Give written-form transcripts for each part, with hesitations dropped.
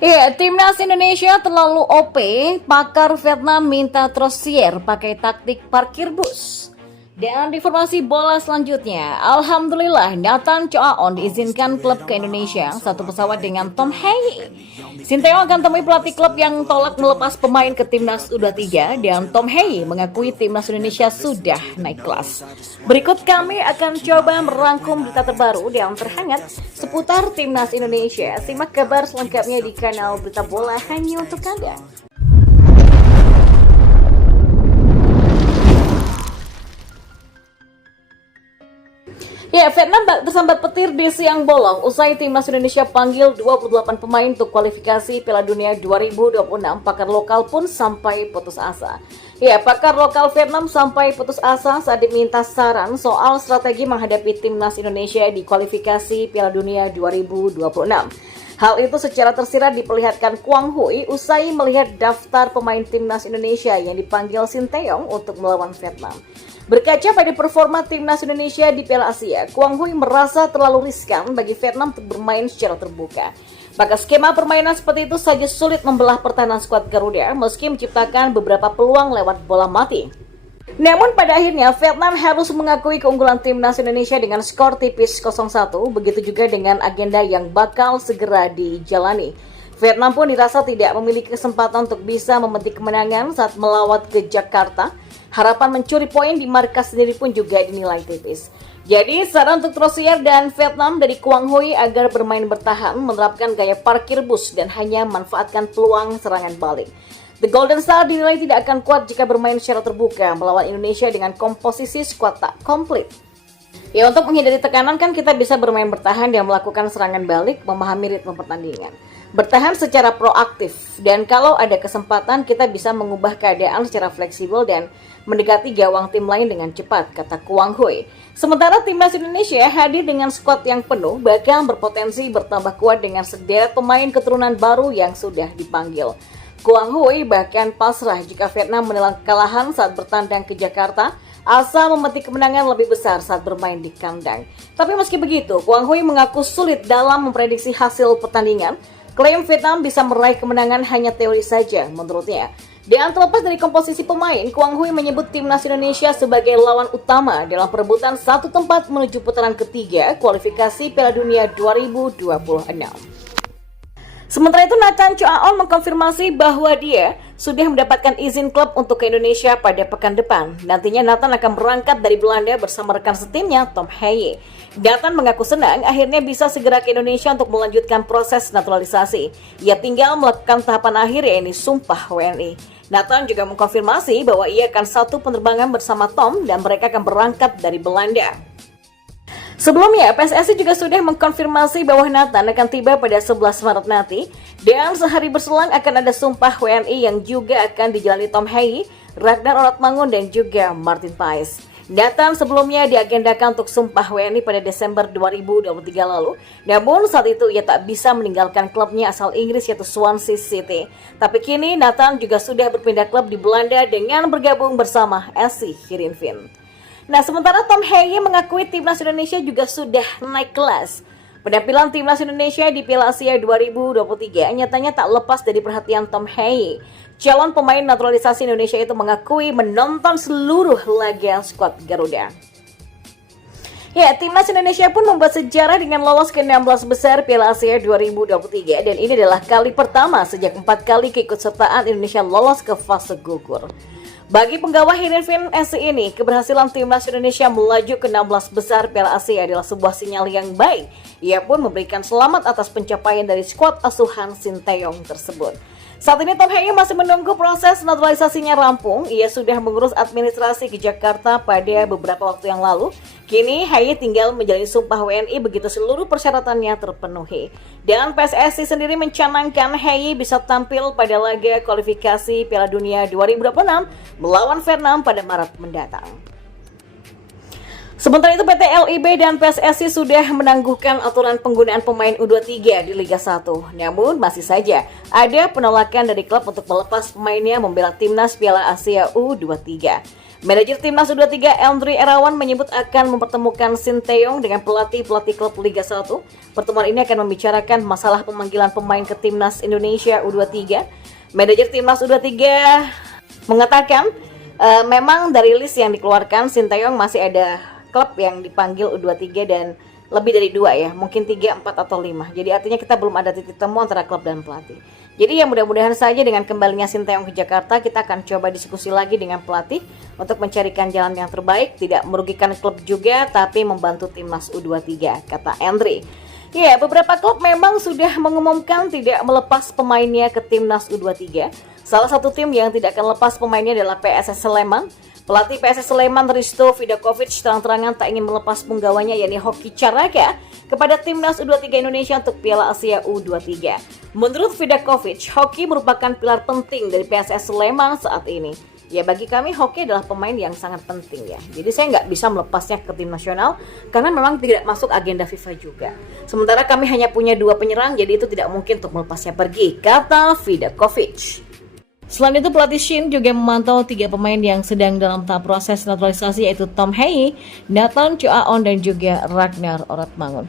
Iya, timnas Indonesia terlalu OP, pakar Vietnam minta Trosier pakai taktik parkir bus. Dan di informasi bola selanjutnya, Alhamdulillah Nathan Choaon diizinkan klub ke Indonesia, satu pesawat dengan Tom Hei. Sinteyong akan temui pelatih klub yang tolak melepas pemain ke timnas U23 dan Tom Hei mengakui timnas Indonesia sudah naik kelas. Berikut kami akan coba merangkum berita terbaru dan terhangat seputar timnas Indonesia. Simak kabar selengkapnya di kanal Berita Bola hanya untuk Anda. Ya, Vietnam tersambat petir di siang bolong usai timnas Indonesia panggil 28 pemain untuk kualifikasi Piala Dunia 2026. Pakar lokal pun sampai putus asa. Ya, pakar lokal Vietnam sampai putus asa saat diminta saran soal strategi menghadapi timnas Indonesia di kualifikasi Piala Dunia 2026. Hal itu secara tersirat diperlihatkan Quang Huy usai melihat daftar pemain timnas Indonesia yang dipanggil Sinteyong untuk melawan Vietnam. Berkaca pada performa timnas Indonesia di Piala Asia, Quang Huy merasa terlalu riskan bagi Vietnam untuk bermain secara terbuka. Maka skema permainan seperti itu saja sulit membelah pertahanan skuad Garuda meski menciptakan beberapa peluang lewat bola mati. Namun pada akhirnya Vietnam harus mengakui keunggulan timnas Indonesia dengan skor tipis 0-1, begitu juga dengan agenda yang bakal segera dijalani. Vietnam pun dirasa tidak memiliki kesempatan untuk bisa memetik kemenangan saat melawat ke Jakarta. Harapan mencuri poin di markas sendiri pun juga dinilai tipis. Jadi saran untuk Trosier dan Vietnam dari Quang Huy agar bermain bertahan, menerapkan gaya parkir bus dan hanya manfaatkan peluang serangan balik. The Golden Star dinilai tidak akan kuat jika bermain secara terbuka melawan Indonesia dengan komposisi skuad tak komplit. Ya, untuk menghindari tekanan kan kita bisa bermain bertahan dan melakukan serangan balik, memahami ritme pertandingan. Bertahan secara proaktif, dan kalau ada kesempatan kita bisa mengubah keadaan secara fleksibel dan mendekati gawang tim lain dengan cepat, kata Quang Huy. Sementara timnas Indonesia hadir dengan skuad yang penuh, bahkan berpotensi bertambah kuat dengan sederet pemain keturunan baru yang sudah dipanggil. Quang Huy bahkan pasrah jika Vietnam menelan kekalahan saat bertandang ke Jakarta, asa memetik kemenangan lebih besar saat bermain di kandang. Tapi meski begitu, Quang Huy mengaku sulit dalam memprediksi hasil pertandingan. Klaim Vietnam bisa meraih kemenangan hanya teori saja menurutnya. Dan terlepas dari komposisi pemain, Quang Huy menyebut timnas Indonesia sebagai lawan utama dalam perebutan satu tempat menuju putaran ketiga kualifikasi Piala Dunia 2026. Sementara itu Nathan Choaon mengkonfirmasi bahwa dia sudah mendapatkan izin klub untuk ke Indonesia pada pekan depan. Nantinya Nathan akan berangkat dari Belanda bersama rekan setimnya Tom Hei. Nathan mengaku senang akhirnya bisa segera ke Indonesia untuk melanjutkan proses naturalisasi. Ia tinggal melakukan tahapan akhir yaitu sumpah WNI. Nathan juga mengkonfirmasi bahwa ia akan satu penerbangan bersama Tom dan mereka akan berangkat dari Belanda. Sebelumnya, PSSI juga sudah mengkonfirmasi bahwa Nathan akan tiba pada 11 Maret nanti dan sehari berselang akan ada sumpah WNI yang juga akan dijalani Tom Hei, Ragnar Oratmangun dan juga Martin Paes. Nathan sebelumnya diagendakan untuk sumpah WNI pada Desember 2023 lalu, namun saat itu ia tak bisa meninggalkan klubnya asal Inggris yaitu Swansea City. Tapi kini Nathan juga sudah berpindah klub di Belanda dengan bergabung bersama SC Heerenveen. Nah, sementara Tom Hei mengakui timnas Indonesia juga sudah naik kelas. Penampilan timnas Indonesia di Piala Asia 2023 nyatanya tak lepas dari perhatian Tom Hei. Calon pemain naturalisasi Indonesia itu mengakui menonton seluruh laga skuad Garuda. Ya, timnas Indonesia pun membuat sejarah dengan lolos ke 16 besar Piala Asia 2023 dan ini adalah kali pertama sejak 4 kali keikutsertaan Indonesia lolos ke fase gugur. Bagi penggawa Heerenveen SC ini, keberhasilan timnas Indonesia melaju ke 16 besar Piala Asia adalah sebuah sinyal yang baik. Ia pun memberikan selamat atas pencapaian dari skuad asuhan Sinteyong tersebut. Saat ini Tom Hei masih menunggu proses naturalisasinya rampung. Ia sudah mengurus administrasi ke Jakarta pada beberapa waktu yang lalu. Kini Hei tinggal menjalani sumpah WNI begitu seluruh persyaratannya terpenuhi. Dan PSSI sendiri mencanangkan Hei bisa tampil pada laga kualifikasi Piala Dunia 2026 melawan Vietnam pada Maret mendatang. Sementara itu PT LIB dan PSSI sudah menangguhkan aturan penggunaan pemain U23 di Liga 1. Namun masih saja ada penolakan dari klub untuk melepas pemainnya membela timnas Piala Asia U23. Manajer Timnas U23 Andri Erawan menyebut akan mempertemukan Sinteyong dengan pelatih-pelatih klub Liga 1. Pertemuan ini akan membicarakan masalah pemanggilan pemain ke Timnas Indonesia U23. Manajer Timnas U23 mengatakan memang dari list yang dikeluarkan Sinteyong masih ada klub yang dipanggil U23 dan lebih dari 2 ya, mungkin 3, 4, atau 5. Jadi artinya kita belum ada titik temu antara klub dan pelatih. Jadi ya mudah-mudahan saja dengan kembalinya Sinteyong ke Jakarta, kita akan coba diskusi lagi dengan pelatih untuk mencarikan jalan yang terbaik, tidak merugikan klub juga, tapi membantu Timnas U23, kata Andri. Ya, beberapa klub memang sudah mengumumkan tidak melepas pemainnya ke Timnas U23. Salah satu tim yang tidak akan lepas pemainnya adalah PSS Sleman. Pelatih PSS Sleman Risto Vidakovic terang-terangan tak ingin melepas punggawanya yakni Hoki Caraka kepada Timnas U23 Indonesia untuk Piala Asia U23. Menurut Vidakovic, Hoki merupakan pilar penting dari PSS Sleman saat ini. Ya bagi kami Hoki adalah pemain yang sangat penting ya. Jadi saya nggak bisa melepasnya ke tim nasional karena memang tidak masuk agenda FIFA juga. Sementara kami hanya punya 2 penyerang jadi itu tidak mungkin untuk melepasnya pergi, kata Vidakovic. Selain itu pelatih Shin juga memantau 3 pemain yang sedang dalam tahap proses naturalisasi yaitu Tom Hei, Nathan Choaon dan juga Ragnar Oratmangun.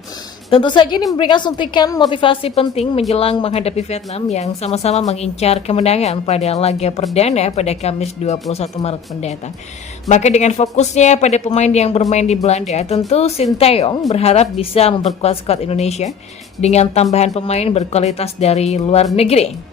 Tentu saja ini memberikan suntikan motivasi penting menjelang menghadapi Vietnam yang sama-sama mengincar kemenangan pada laga perdana pada Kamis 21 Maret mendatang. Maka dengan fokusnya pada pemain yang bermain di Belanda, tentu Sinteyong berharap bisa memperkuat skuad Indonesia dengan tambahan pemain berkualitas dari luar negeri.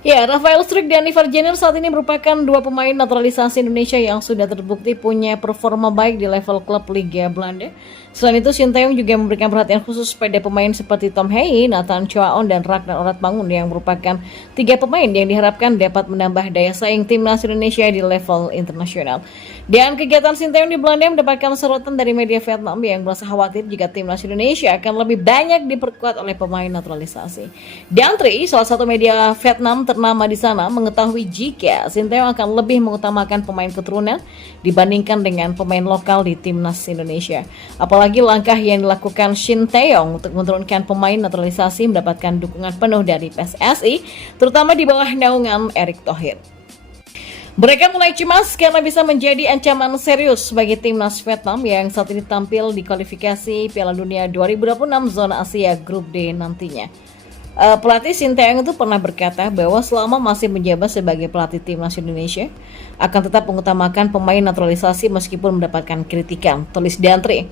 Ya, Rafael Struijk dan Ivar Jenner saat ini merupakan 2 pemain naturalisasi Indonesia yang sudah terbukti punya performa baik di level klub Liga Belanda. Selain itu, Sinteyong juga memberikan perhatian khusus pada pemain seperti Tom Hei, Nathan Choaon, dan Ragnar Oratmangun yang merupakan 3 pemain yang diharapkan dapat menambah daya saing Timnas Indonesia di level internasional. Dan kegiatan Sinteyong di Belanda mendapatkan sorotan dari media Vietnam yang merasa khawatir jika Timnas Indonesia akan lebih banyak diperkuat oleh pemain naturalisasi. Dantri, salah satu media Vietnam ternama di sana, mengetahui jika Sinteyong akan lebih mengutamakan pemain keturunan dibandingkan dengan pemain lokal di Timnas Indonesia. Apalagi langkah yang dilakukan Sinteyong untuk menurunkan pemain naturalisasi mendapatkan dukungan penuh dari PSSI, terutama di bawah naungan Erick Thohir. Mereka mulai cemas karena bisa menjadi ancaman serius bagi Timnas Vietnam yang saat ini tampil di kualifikasi Piala Dunia 2026 zona Asia Grup D nantinya. Pelatih Sinteyong itu pernah berkata bahwa selama masih menjabat sebagai pelatih Timnas Indonesia akan tetap mengutamakan pemain naturalisasi meskipun mendapatkan kritikan, tulis Dantri.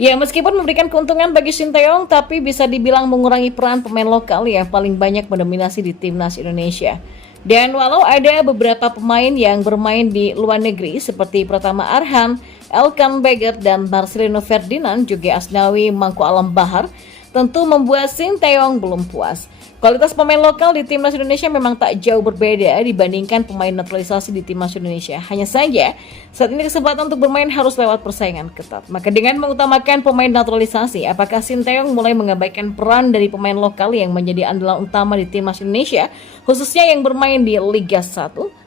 Ya, meskipun memberikan keuntungan bagi Sinteyong, tapi bisa dibilang mengurangi peran pemain lokal yang paling banyak mendominasi di Timnas Indonesia. Dan walau ada beberapa pemain yang bermain di luar negeri seperti Pratama Arhan, Elkan Baggett, dan Marcelino Ferdinand, juga Asnawi Mangku Alam Bahar, tentu membuat Sinteyong belum puas. Kualitas pemain lokal di Timnas Indonesia memang tak jauh berbeda dibandingkan pemain naturalisasi di Timnas Indonesia. Hanya saja, saat ini kesempatan untuk bermain harus lewat persaingan ketat. Maka dengan mengutamakan pemain naturalisasi, apakah Sinteyong mulai mengabaikan peran dari pemain lokal yang menjadi andalan utama di Timnas Indonesia, khususnya yang bermain di Liga 1?